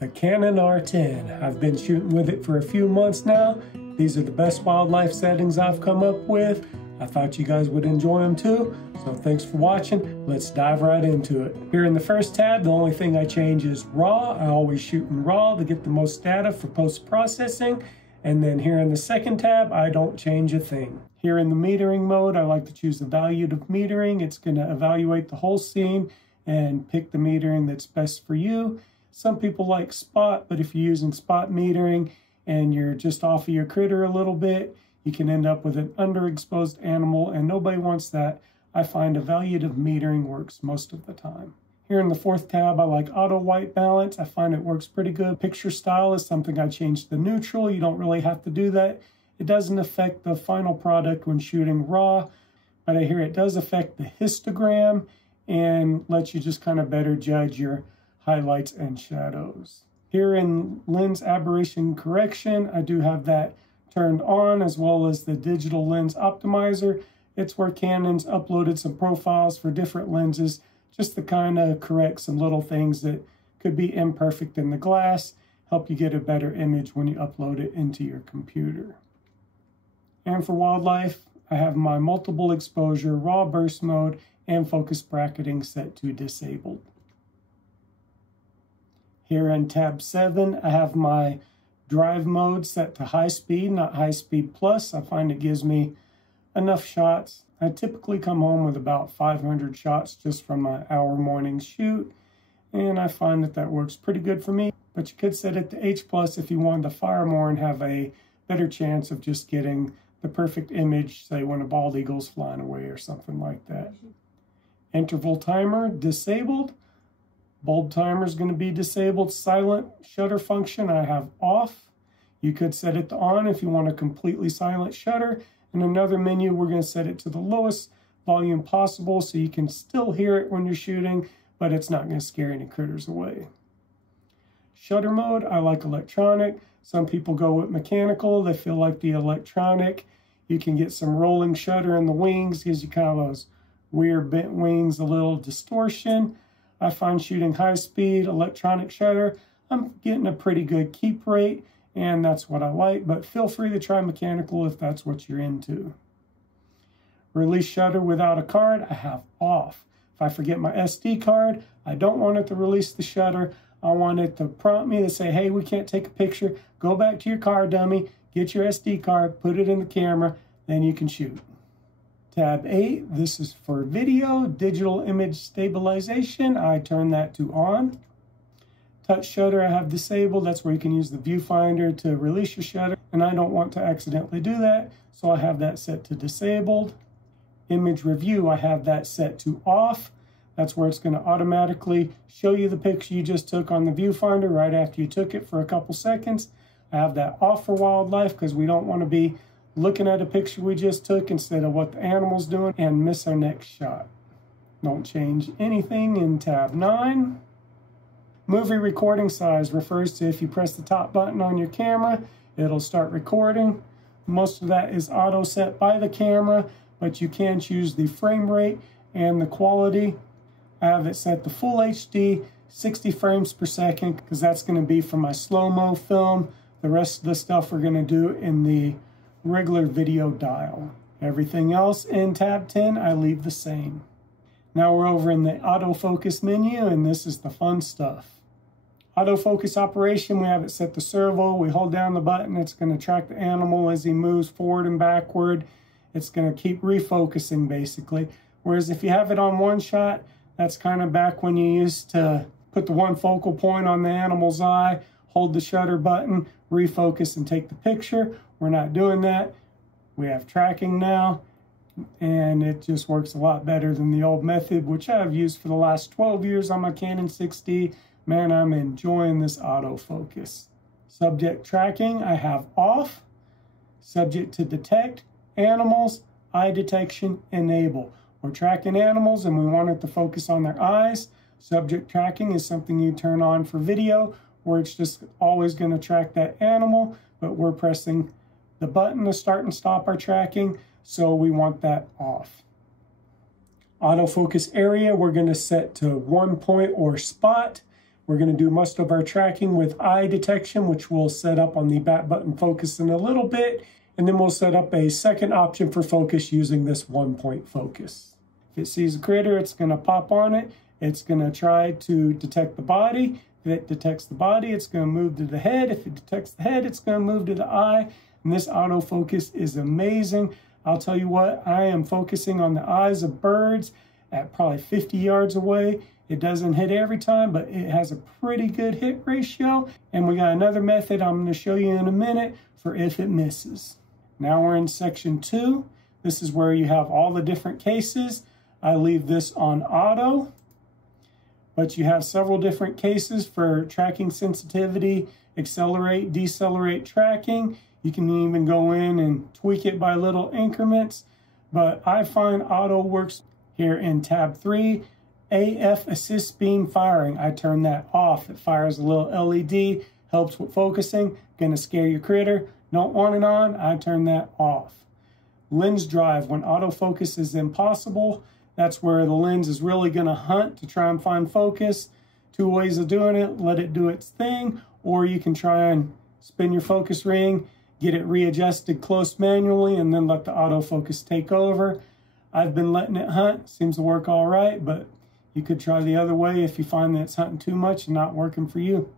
The Canon R10. I've been shooting with it for a few months now. These are the best wildlife settings I've come up with. I thought you guys would enjoy them too, so thanks for watching. Let's dive right into it. Here in the first tab, the only thing I change is RAW. I always shoot in RAW to get the most data for post-processing. And then here in the second tab, I don't change a thing. Here in the metering mode, I like to choose the value of metering. It's going to evaluate the whole scene and pick the metering that's best for you. Some people like spot, but if you're using spot metering and you're just off of your critter a little bit, you can end up with an underexposed animal, and nobody wants that. I find evaluative metering works most of the time. Here in the fourth tab, I like auto white balance. I find it works pretty good. Picture style is something I changed to neutral. You don't really have to do that. It doesn't affect the final product when shooting RAW, but I hear it does affect the histogram and lets you just kind of better judge your highlights and shadows. Here in lens aberration correction, I do have that turned on, as well as the digital lens optimizer. It's where Canon's uploaded some profiles for different lenses just to kind of correct some little things that could be imperfect in the glass, help you get a better image when you upload it into your computer. And for wildlife, I have my multiple exposure, raw burst mode, and focus bracketing set to disabled. Here in tab 7, I have my drive mode set to high speed, not high speed plus. I find it gives me enough shots. I typically come home with about 500 shots just from my hour morning shoot, and I find that that works pretty good for me. But you could set it to H plus if you wanted to fire more and have a better chance of just getting the perfect image, say when a bald eagle's flying away or something like that. Interval timer disabled. Bulb timer is going to be disabled. Silent shutter function I have off. You could set it to on if you want a completely silent shutter. In another menu, we're going to set it to the lowest volume possible so you can still hear it when you're shooting, but it's not going to scare any critters away. Shutter mode, I like electronic. Some people go with mechanical. They feel like the electronic. You can get some rolling shutter in the wings, gives you kind of those weird bent wings, a little distortion. I find shooting high speed electronic shutter, I'm getting a pretty good keep rate, and that's what I like, but feel free to try mechanical if that's what you're into. Release shutter without a card, I have off. If I forget my SD card, I don't want it to release the shutter. I want it to prompt me to say, hey, we can't take a picture. Go back to your car, dummy, get your SD card, put it in the camera, then you can shoot. Tab 8, this is for video, digital image stabilization. I turn that to on. Touch shutter I have disabled. That's where you can use the viewfinder to release your shutter, and I don't want to accidentally do that, so I have that set to disabled. Image review, I have that set to off. That's where it's going to automatically show you the picture you just took on the viewfinder right after you took it for a couple seconds. I have that off for wildlife because we don't want to be looking at a picture we just took instead of what the animal's doing and miss our next shot. Don't change anything in tab 9. Movie recording size refers to if you press the top button on your camera, it'll start recording. Most of that is auto set by the camera, but you can choose the frame rate and the quality. I have it set to full HD, 60 frames per second, because that's going to be for my slow-mo film. The rest of the stuff we're going to do in the regular video dial. Everything else in tab 10 I leave the same. Now we're over in the autofocus menu, and this is the fun stuff. Autofocus operation, we have it set to servo. We hold down the button, it's going to track the animal as he moves forward and backward. It's going to keep refocusing basically. Whereas if you have it on one shot, that's kind of back when you used to put the one focal point on the animal's eye, hold the shutter button, refocus and take the picture. We're not doing that. We have tracking now, and it just works a lot better than the old method, which I've used for the last 12 years on my Canon 6D. Man, I'm enjoying this autofocus. Subject tracking, I have off. Subject to detect, animals, eye detection, enable. We're tracking animals and we want it to focus on their eyes. Subject tracking is something you turn on for video, where it's just always going to track that animal, but we're pressing the button to start and stop our tracking, so we want that off. Autofocus area, we're going to set to 1 point or spot. We're going to do most of our tracking with eye detection, which we'll set up on the back button focus in a little bit. And then we'll set up a second option for focus using this 1-point focus. If it sees a critter, it's going to pop on it. It's going to try to detect the body. If it detects the body, it's going to move to the head. If it detects the head, it's going to move to the eye. And this autofocus is amazing. I'll tell you what, I am focusing on the eyes of birds at probably 50 yards away. It doesn't hit every time, but it has a pretty good hit ratio. And we got another method I'm going to show you in a minute for if it misses. Now we're in section 2. This is where you have all the different cases. I leave this on auto, but you have several different cases for tracking sensitivity, accelerate, decelerate tracking. You can even go in and tweak it by little increments, but I find auto works here in tab 3. AF assist beam firing. I turn that off. It fires a little LED, helps with focusing. Gonna scare your critter. Don't want it on, I turn that off. Lens drive, when autofocus is impossible, that's where the lens is really gonna hunt to try and find focus. 2 ways of doing it: let it do its thing, or you can try and spin your focus ring, get it readjusted close manually, and then let the autofocus take over. I've been letting it hunt, seems to work all right, but you could try the other way if you find that it's hunting too much and not working for you.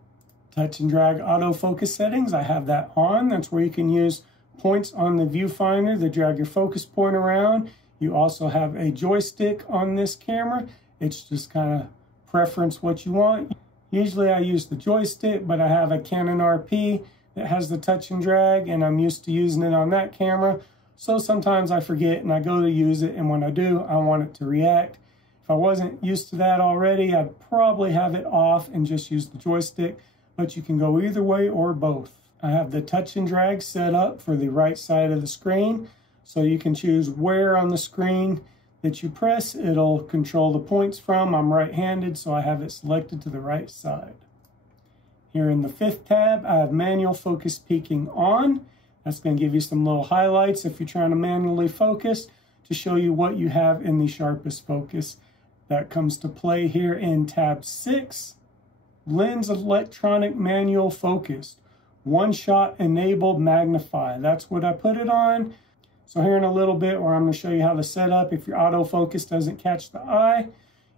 Touch and drag autofocus settings, I have that on. That's where you can use points on the viewfinder to drag your focus point around. You also have a joystick on this camera. It's just kind of preference what you want. Usually I use the joystick, but I have a Canon RP that has the touch and drag, and I'm used to using it on that camera. So sometimes I forget and I go to use it, and when I do, I want it to react. If I wasn't used to that already, I'd probably have it off and just use the joystick, but you can go either way or both. I have the touch and drag set up for the right side of the screen, so you can choose where on the screen that you press, it'll control the points from. I'm right-handed, so I have it selected to the right side. Here in the 5th tab, I have manual focus peaking on. That's going to give you some little highlights if you're trying to manually focus to show you what you have in the sharpest focus. That comes to play here in tab 6. Lens electronic manual focused. 1-shot enabled magnify. That's what I put it on. So here in a little bit where I'm going to show you how to set up, if your autofocus doesn't catch the eye,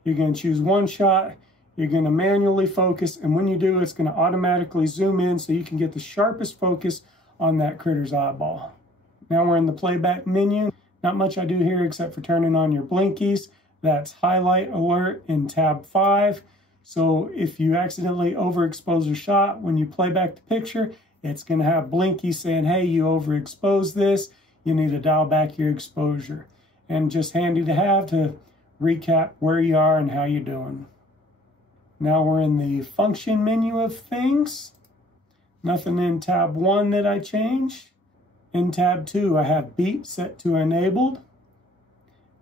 you're going to choose 1-shot. You're going to manually focus, and when you do, it's going to automatically zoom in so you can get the sharpest focus on that critter's eyeball. Now we're in the playback menu. Not much I do here except for turning on your blinkies. That's highlight alert in tab 5. So if you accidentally overexpose your shot, when you play back the picture, it's going to have blinkies saying, hey, you overexposed this. You need to dial back your exposure. And just handy to have to recap where you are and how you're doing. Now we're in the function menu of things. Nothing in tab 1 that I change. In tab 2, I have beat set to enabled.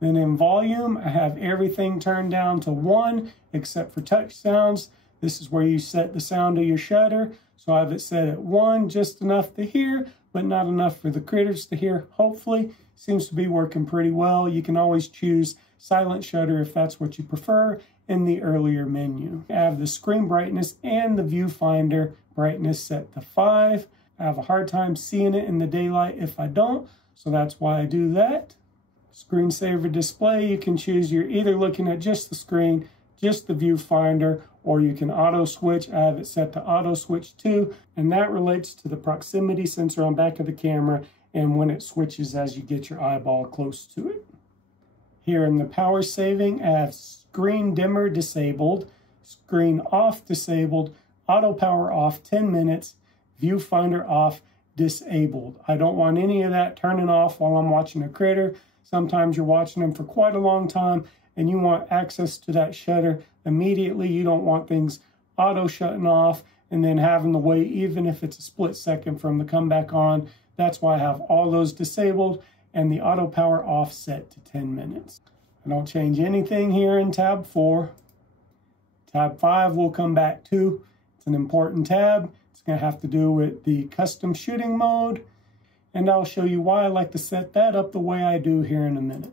Then in volume, I have everything turned down to 1 except for touch sounds. This is where you set the sound of your shutter. So I have it set at 1, just enough to hear, but not enough for the critters to hear. Hopefully, seems to be working pretty well. You can always choose silent shutter if that's what you prefer in the earlier menu. I have the screen brightness and the viewfinder brightness set to 5. I have a hard time seeing it in the daylight if I don't, so that's why I do that. Screensaver display, you can choose, you're either looking at just the screen, just the viewfinder, or you can auto switch. I have it set to auto switch too, and that relates to the proximity sensor on back of the camera and when it switches as you get your eyeball close to it. Here in the power saving, I have screen dimmer disabled, screen off disabled, auto power off 10 minutes, viewfinder off disabled. I don't want any of that turning off while I'm watching a critter. Sometimes you're watching them for quite a long time and you want access to that shutter immediately. You don't want things auto shutting off and then having to wait, even if it's a split second for them to come back on. That's why I have all those disabled and the auto power off set to 10 minutes. I don't change anything here in tab 4. Tab 5 we'll come back to. It's an important tab. It's going to have to do with the custom shooting mode. And I'll show you why I like to set that up the way I do here in a minute.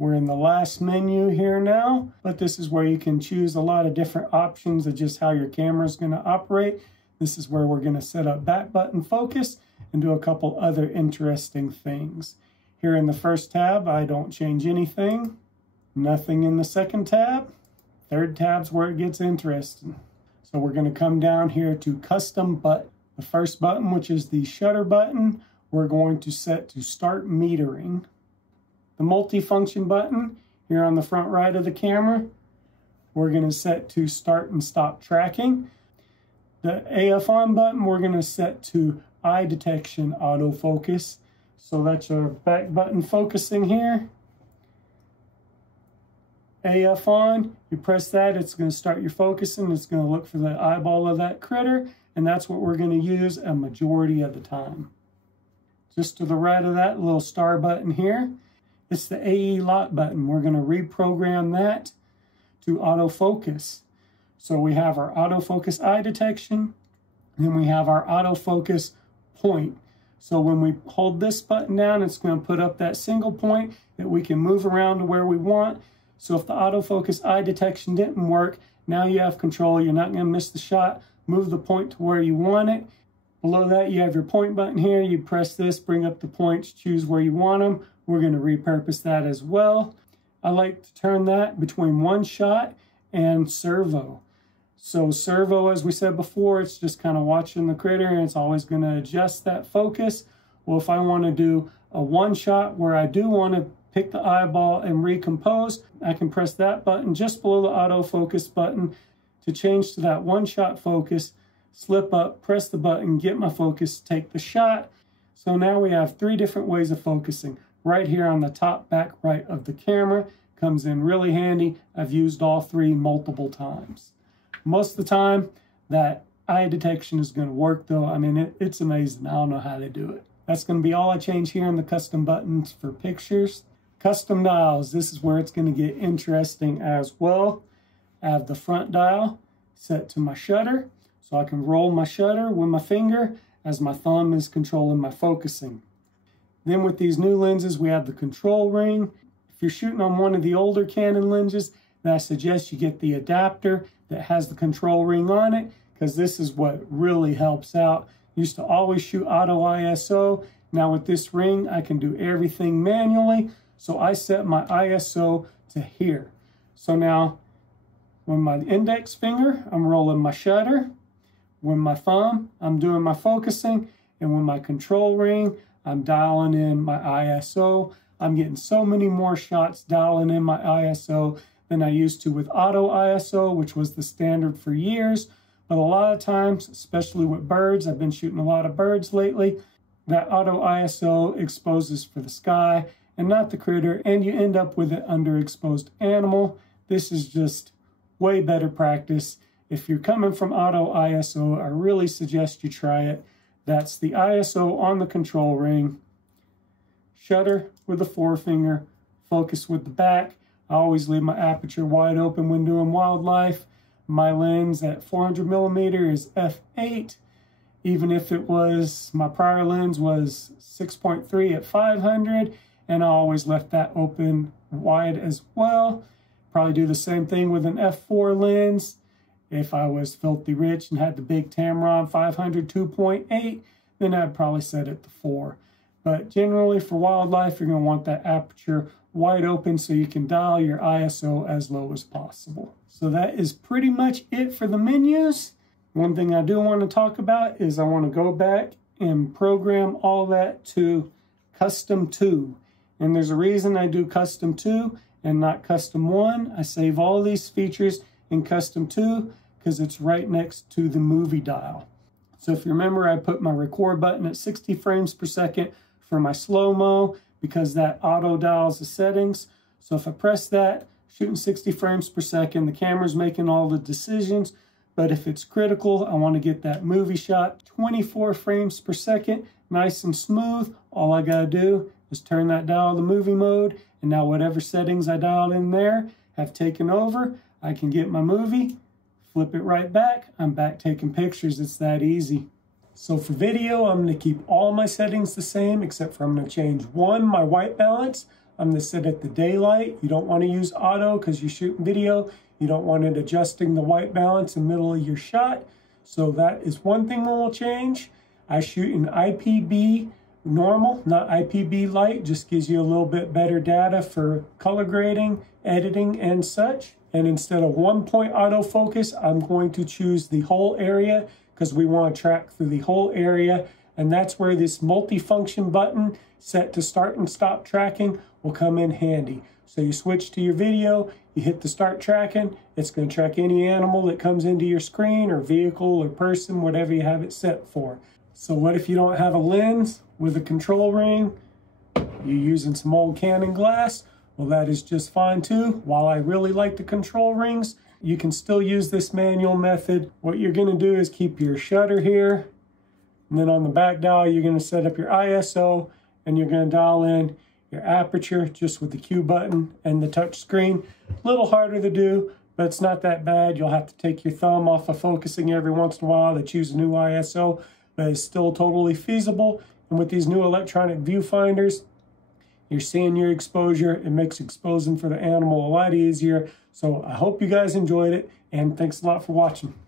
We're in the last menu here now, but this is where you can choose a lot of different options of just how your camera is going to operate. This is where we're going to set up back button focus and do a couple other interesting things. Here in the first tab, I don't change anything. Nothing in the second tab. Third tab's where it gets interesting. So we're going to come down here to custom button. The first button, which is the shutter button, we're going to set to start metering. The multifunction button here on the front right of the camera, we're going to set to start and stop tracking. The AF on button, we're going to set to eye detection autofocus. So that's our back button focusing here. AF on, you press that, it's going to start your focusing. It's going to look for the eyeball of that critter, and that's what we're going to use a majority of the time. Just to the right of that little star button here, it's the AE lock button. We're going to reprogram that to autofocus. So we have our autofocus eye detection, and then we have our autofocus point. So when we hold this button down, it's going to put up that single point that we can move around to where we want. So if the autofocus eye detection didn't work, now you have control. You're not going to miss the shot. Move the point to where you want it. Below that, you have your point button here. You press this, bring up the points, choose where you want them. We're going to repurpose that as well. I like to turn that between one shot and servo. So servo, as we said before, it's just kind of watching the critter, and it's always going to adjust that focus. Well, if I want to do a one shot where I do want to pick the eyeball and recompose, I can press that button just below the autofocus button to change to that one shot focus, slip up, press the button, get my focus, take the shot. So now we have 3 different ways of focusing. Right here on the top back right of the camera, comes in really handy. I've used all 3 multiple times. Most of the time, that eye detection is going to work though. I mean, it's amazing. I don't know how they do it. That's going to be all I change here in the custom buttons for pictures. Custom dials, this is where it's going to get interesting as well. I have the front dial set to my shutter, so I can roll my shutter with my finger as my thumb is controlling my focusing. Then with these new lenses, we have the control ring. If you're shooting on one of the older Canon lenses, then I suggest you get the adapter that has the control ring on it, because this is what really helps out. I used to always shoot auto ISO. Now with this ring, I can do everything manually. So I set my ISO to here. So now, with my index finger, I'm rolling my shutter. With my thumb, I'm doing my focusing. And with my control ring, I'm dialing in my ISO. I'm getting so many more shots dialing in my ISO than I used to with auto ISO, which was the standard for years. But a lot of times, especially with birds, I've been shooting a lot of birds lately, that auto ISO exposes for the sky and not the critter, and you end up with an underexposed animal. This is just way better practice. If you're coming from auto ISO, I really suggest you try it. That's the ISO on the control ring, shutter with the forefinger, focus with the back. I always leave my aperture wide open when doing wildlife. My lens at 400mm is f8. Even if it was, my prior lens was 6.3 at 500, and I always left that open wide as well. Probably do the same thing with an f4 lens. If I was filthy rich and had the big Tamron 500 2.8, then I'd probably set it to 4. But generally for wildlife, you're going to want that aperture wide open so you can dial your ISO as low as possible. So that is pretty much it for the menus. One thing I do want to talk about is I want to go back and program all that to custom 2. And there's a reason I do custom 2 and not custom 1. I save all these features in custom 2 because it's right next to the movie dial. So if you remember, I put my record button at 60 frames per second for my slow-mo because that auto dials the settings. So if I press that, shooting 60 frames per second, the camera's making all the decisions. But if it's critical, I want to get that movie shot 24 frames per second, nice and smooth. All I got to do is turn that dial to movie mode, and now whatever settings I dialed in there have taken over. I can get my movie, flip it right back. I'm back taking pictures. It's that easy. So for video, I'm going to keep all my settings the same, except for I'm going to change one, my white balance. I'm going to set it to daylight. You don't want to use auto because you're shooting video. You don't want it adjusting the white balance in the middle of your shot. So that is one thing we will change. I shoot in IPB normal, not IPB light. Just gives you a little bit better data for color grading, editing, and such. And instead of 1-point autofocus, I'm going to choose the whole area because we want to track through the whole area. And that's where this multifunction button set to start and stop tracking will come in handy. So you switch to your video, you hit the start tracking, it's going to track any animal that comes into your screen or vehicle or person, whatever you have it set for. So what if you don't have a lens with a control ring? You're using some old Canon glass? Well, that is just fine too. While I really like the control rings, you can still use this manual method. What you're going to do is keep your shutter here, and then on the back dial, you're going to set up your ISO, and you're going to dial in your aperture just with the Q button and the touch screen. A little harder to do, but it's not that bad. You'll have to take your thumb off of focusing every once in a while to choose a new ISO, but it's still totally feasible. And with these new electronic viewfinders, you're seeing your exposure. It makes exposing for the animal a lot easier. So I hope you guys enjoyed it, and thanks a lot for watching.